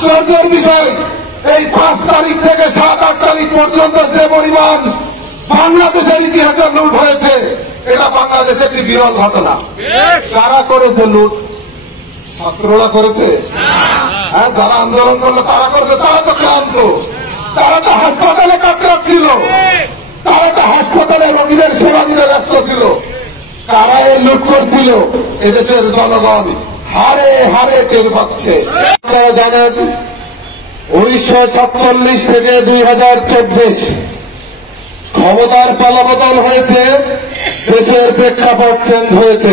আশ্চর্যের বিষয়, এই 5 তারিখ থেকে 7-8 তারিখ পর্যন্ত যে পরিমাণ বাংলাদেশের ইতিহাসে লুট হয়েছে, এটা বাংলাদেশের একটি বিরল ঘটনা। কারা করেছে লুট? ছাত্ররা করেছে? হ্যাঁ, যারা আন্দোলন করলো তারা করেছে। তারা তো ক্লান্ত, তারা তো হাসপাতালে কাটছিল, তারা তো হাসপাতালে রোগীদের সেবা দিতে ব্যস্ত ছিল। কারা এই লুট করছিল? এদেশের জনগণ হারে হারে টের পাচ্ছে। আপনারা জানেন 1947 থেকে 2024 ক্ষমতার পালাবদল হয়েছে, দেশের প্রেক্ষাপট চেঞ্জ হয়েছে।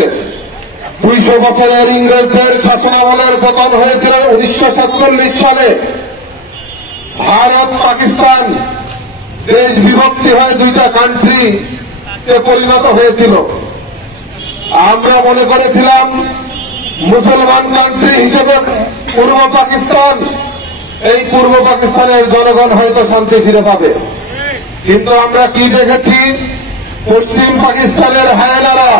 200 বছরের ইংরেজদের শাসনামলের পতন হয়েছিল 1947 সালে। ভারত পাকিস্তান দেশ বিভক্তি হয়ে 2টা কান্ট্রিতে পরিণত হয়েছিল। আমরা মনে করেছিলাম মুসলমান কান্ট্রি হিসেবে পূর্ব পাকিস্তান, এই পূর্ব পাকিস্তানের জনগণ হয়তো শান্তি ফিরে পাবে। কিন্তু আমরা কি দেখেছি? পশ্চিম পাকিস্তানের হায়নারা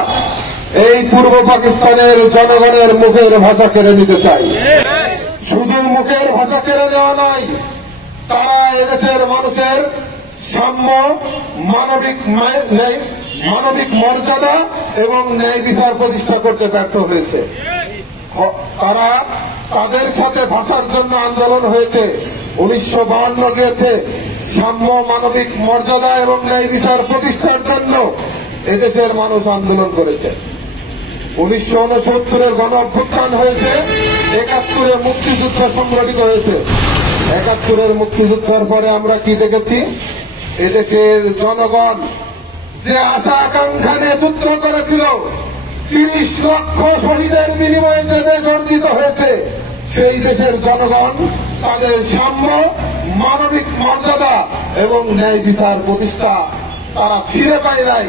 এই পূর্ব পাকিস্তানের জনগণের মুখের ভাষা কেড়ে নিতে চায়। শুধু মুখের ভাষা কেড়ে নেওয়া নয়, তারা এদেশের মানুষের সাম্য, মানবিক মর্যাদা এবং ন্যায় বিচার প্রতিষ্ঠা করতে ব্যর্থ হয়েছে। তারা তাদের সাথে ভাষার জন্য আন্দোলন হয়েছে। 1952 গিয়েছে সাম্য, মানবিক মর্যাদা এবং ন্যায় বিচার প্রতিষ্ঠার জন্য এদেশের মানুষ আন্দোলন করেছে। 1969 গণ অভ্যুত্থান হয়েছে, 71 মুক্তিযুদ্ধ সংগঠিত হয়েছে। 71 মুক্তিযুদ্ধের পরে আমরা কি দেখেছি? এদেশের জনগণ যে আশা আকাঙ্ক্ষা নিয়ে যুদ্ধ করেছিল, 30 লক্ষ শহীদের বিনিময়ে যে দেশ অর্জিত হয়েছে, সেই দেশের জনগণ তাদের সাম্য, মানবিক মর্যাদা এবং ন্যায় বিচার প্রতিষ্ঠা তারা ফিরে পায় নাই।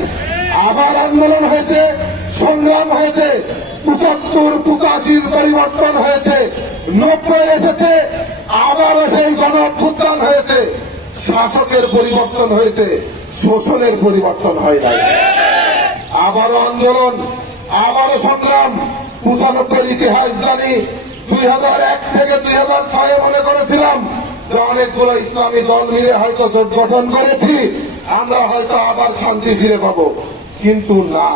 আবার আন্দোলন হয়েছে, সংগ্রাম হয়েছে, 75-85 পরিবর্তন হয়েছে, 90 এসেছে, আবারও সেই গণ অভ্যুত্থান হয়েছে। শাসকের পরিবর্তন হয়েছে, শোষণের পরিবর্তন হয় নাই। আবারও আন্দোলন, আবারও সংগ্রাম। 95 ইতিহাস জানি। 2001 থেকে 2006 মনে করেছিলাম যে অনেকগুলো ইসলামী দল মিলে হয়তো জোট গঠন করেছি, আমরা হয়তো আবার শান্তি ফিরে পাবো। কিন্তু না,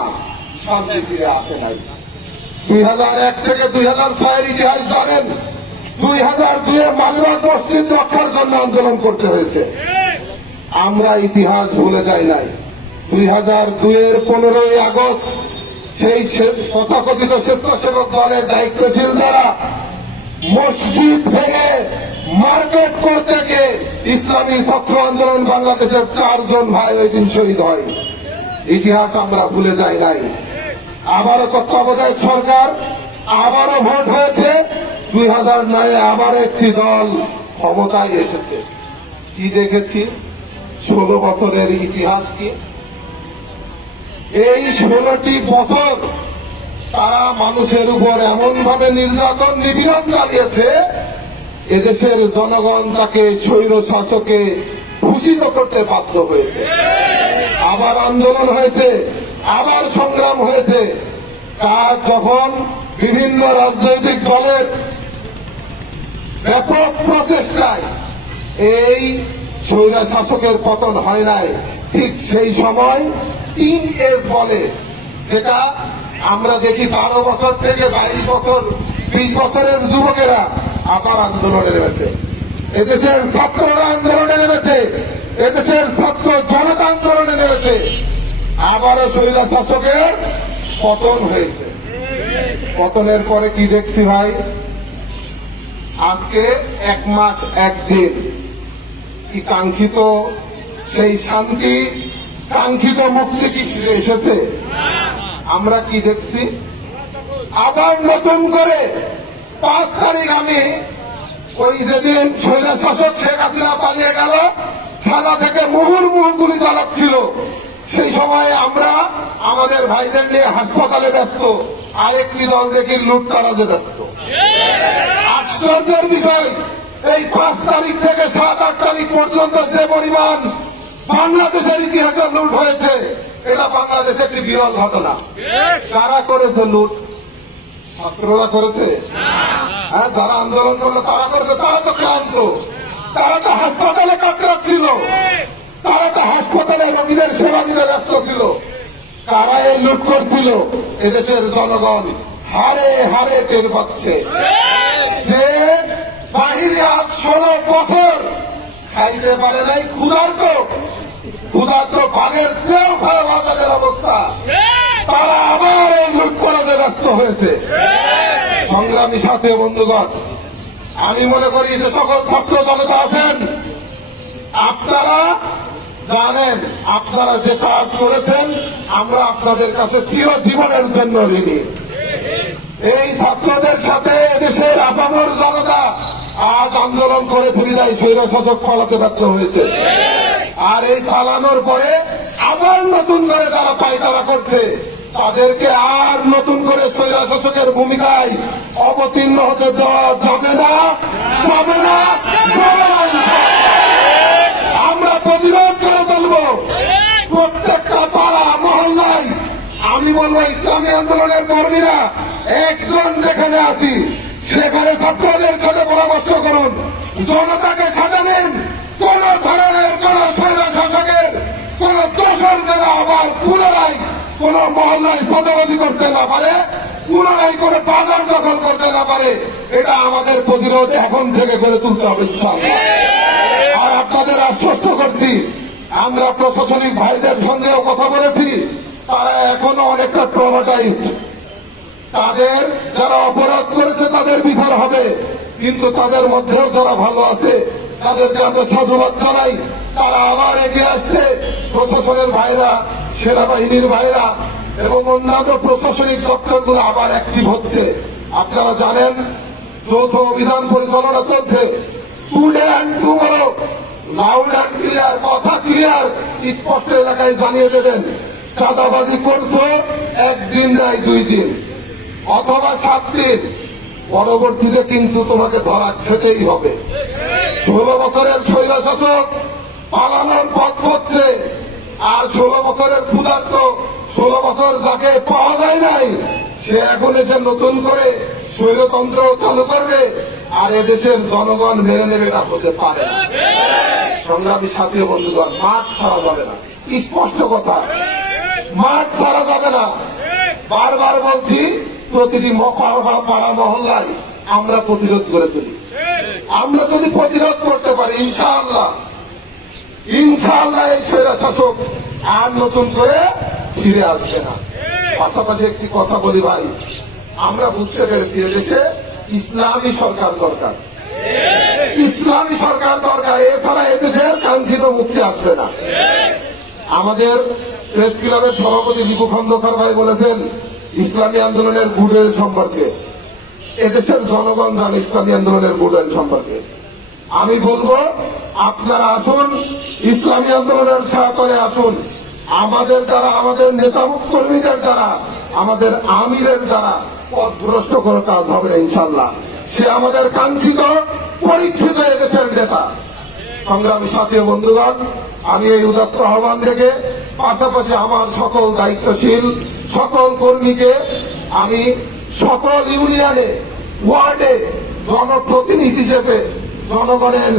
শান্তি ফিরে আসে নাই। 2001 থেকে 2006 ইতিহাস জানেন। 2002 মালিবাগ মসজিদ রক্ষার জন্য আন্দোলন করতে হয়েছে। আমরা ইতিহাস ভুলে যাই নাই। 2002 15 আগস্ট সেই তথাকথিত স্বেচ্ছাসেবক দলের দায়িত্বশীল যারা মসজিদ ভেঙে মার্কেট করতে গিয়ে ইসলামী ছাত্র আন্দোলন বাংলাদেশের 4 জন ভাই ওই দিন শহীদ হয়। ইতিহাস আমরা ভুলে যাই নাই। আবারও তত্ত্বাবধায়ক সরকার, আবারও ভোট হয়েছে। 2009 আবার একটি দল ক্ষমতায় এসেছে। কি দেখেছি? 16 বছরের ইতিহাস কি? এই 16টি বছর তারা মানুষের উপর এমনভাবে নির্যাতন, নিপীড়ন চালিয়েছে, এদেশের জনগণ তাকে স্বৈর শাসকে ভূষিত করতে বাধ্য হয়েছে। আবার আন্দোলন হয়েছে, আবার সংগ্রাম হয়েছে। কাজ যখন বিভিন্ন রাজনৈতিক দলের ব্যাপক প্রচেষ্টায় এই স্বৈর শাসকের পতন হয় নাই, ঠিক সেই সময় 3S বলে, যেটা আমরা দেখি 12 বছর থেকে 22 বছর, 20 বছরের যুবকেরা আবার আন্দোলনে নেমেছে। এদেশের ছাত্ররা আন্দোলনে নেমেছে, এদেশের ছাত্র জনতা আন্দোলনে নেমেছে। আবারও স্বৈর শাসকের পতন হয়েছে। পতনের পরে কি দেখছি ভাই? আজকে 1 মাস 1 দিন কি কাঙ্ক্ষিত সেই শান্তি, কাঙ্ক্ষিত মুক্তি কি ফিরে এসেছে? আমরা কি দেখছি? আবার নতুন করে 5 তারিখ আমি ওই যেদিন স্বৈর শাসক শেখ হাসিনা পালিয়ে গেল, থানা থেকে মুহুর্মুহু গুলি চালাচ্ছিল, সেই সময় আমরা আমাদের ভাইদের নিয়ে হাসপাতালে ব্যস্ত, আরেকটি দল দেখি লুটতরাজে ব্যস্ত। আশ্চর্যের বিষয়, এই 5 তারিখ থেকে 7-8 তারিখ পর্যন্ত যে পরিমাণ বাংলাদেশের ইতিহাসে লুট হয়েছে, এটা বাংলাদেশের একটি বিরল ঘটনা। কারা করেছে লুট? ছাত্ররা করেছে? হ্যাঁ, যারা আন্দোলন করলো তারা করেছে? তারা তো ক্লান্ত, তারা তো হাসপাতালে কাতরাচ্ছিল, তারা তো হাসপাতালে রোগীদের সেবা দিতে ব্যস্ত ছিল। কারা এই লুট করছিল? এদেশের জনগণ হারে হারে টের পাচ্ছে যে বাহিরে আজ 16 বছর খাইতে পারে নাই, ক্ষুধার্ত বাঘের চেয়েও ভয়াবহ তাদের অবস্থা। তারা আবার এই লুট করাতে ব্যস্ত হয়েছে। সংগ্রামী সাথী বন্ধুগণ, আমি মনে করি যে সকল ছাত্র জনতা আছেন, আপনারা জানেন আপনারা যে কাজ করেছেন আমরা আপনাদের কাছে চিরজীবনের জন্য ঋণী। এই ছাত্রদের সাথে এদেশের আপামর জনতা আজ আন্দোলন করে ফিরিদায় স্বৈরশাসক পালাতে ব্যর্থ হয়েছে। আর এই পালানোর পরে আবার নতুন করে যারা পায়তারা করছে তাদেরকে আর নতুন করে স্বৈরশাসকের ভূমিকায় অবতীর্ণ হতে দেওয়া যাবে না, যাবে না, যাবে না। আমরা প্রতিরোধ করে তুলব প্রত্যেকটা পাড়া মহল্লায়। আমি বলবো ইসলামী আন্দোলনের কর্মীরা একজন যেখানে আছি সেখানে ছাত্রদের সাথে পরামর্শ করুন, জনতাকে সাজা নিন। কোন ধরনের কোন স্বৈরশাসকের কোন দোষর যারা আবার পুনরায় কোন মহল্লায় সদরদি করতে না পারে, পুনরায় কোন বাজার দখল করতে না পারে, এটা আমাদের প্রতিরোধ এখন থেকে গড়ে তুলতে হবে ইনশাআল্লাহ। আর আপনাদের আশ্বস্ত করছি, আমরা প্রশাসনিক ভাইদের সঙ্গেও কথা বলেছি, তারা এখনো অনেকটা ট্রমাটাইজ। তাদের যারা অপরাধ করেছে তাদের বিচার হবে, কিন্তু তাদের মধ্যেও যারা ভালো আছে তাদেরকে আমরা সাধুবাদ জানাই। তারা আবার এগিয়ে আসছে। প্রশাসনের ভাইরা, সেনাবাহিনীর ভাইরা এবং অন্যান্য প্রশাসনিক দপ্তরগুলো আবার অ্যাক্টিভ হচ্ছে। আপনারা জানেন যৌথ অভিযান পরিচালনা চলছে। Today and tomorrow, loud and clear, কথা ক্লিয়ার, স্পষ্ট এলাকায় জানিয়ে দেবেন চাঁদাবাজি করছো, 1 দিন নয় 2 দিন অথবা 7 দিন, পরবর্তীতে কিন্তু তোমাকে ধরা খেতেই হবে। 16 বছরের স্বৈরশাসক পালানোর পথ হচ্ছে, আর 16 বছরের ক্ষুধার্ত, 16 বছর যাকে পাওয়া যায় নাই সে এখন এসে নতুন করে স্বৈরতন্ত্র চালু করবে, আর এদেশের জনগণ মেনে নেবে না, হতে পারে না। সংগ্রামী সাথী বন্ধুগণ, মাঠ ছাড়া যাবে না, স্পষ্ট কথা, মাঠ ছাড়া যাবে না। বারবার বলছি, প্রতিটি পাড়া মহল্লায় আমরা প্রতিরোধ করে তুলি। আমরা যদি প্রতিরোধ করতে পারি ইনশাআল্লাহ এই স্বৈরশাসক আর নতুন করে ফিরে আসবে না। পাশাপাশি একটি কথা বলি ভাই, আমরা বুঝতে পেরেছি এদেশে ইসলামী সরকার দরকার, ইসলামী সরকার দরকার, এছাড়া এদেশের কাঙ্ক্ষিত মুক্তি আসবে না। আমাদের প্রেস ক্লাবের সভাপতি রিপু খন্দকার ভাই বলেছেন ইসলামী আন্দোলনের গুডওয়েল সম্পর্কে। এদেশের জনগণ জানে ইসলামী আন্দোলনের গুডওয়েল সম্পর্কে। আমি বলবো আপনারা আসুন, ইসলামী আন্দোলনের ছায়াতলে আসুন। আমাদের দ্বারা, আমাদের নেতা কর্মীদের দ্বারা, আমাদের আমিরের দ্বারা পথভ্রষ্ট কোনো কাজ হবে না ইনশাআল্লাহ। সে আমাদের কাঙ্ক্ষিত পরীক্ষিত এদেশের নেতা। সংগ্রামী সাথী বন্ধুগণ, আমি এই উদাত্ত আহ্বান থেকে পাশাপাশি আমার সকল দায়িত্বশীল সকল কর্মীকে আমি সকল ইউনিয়নে, ওয়ার্ডে জনপ্রতিনিধি হিসেবে জনগণের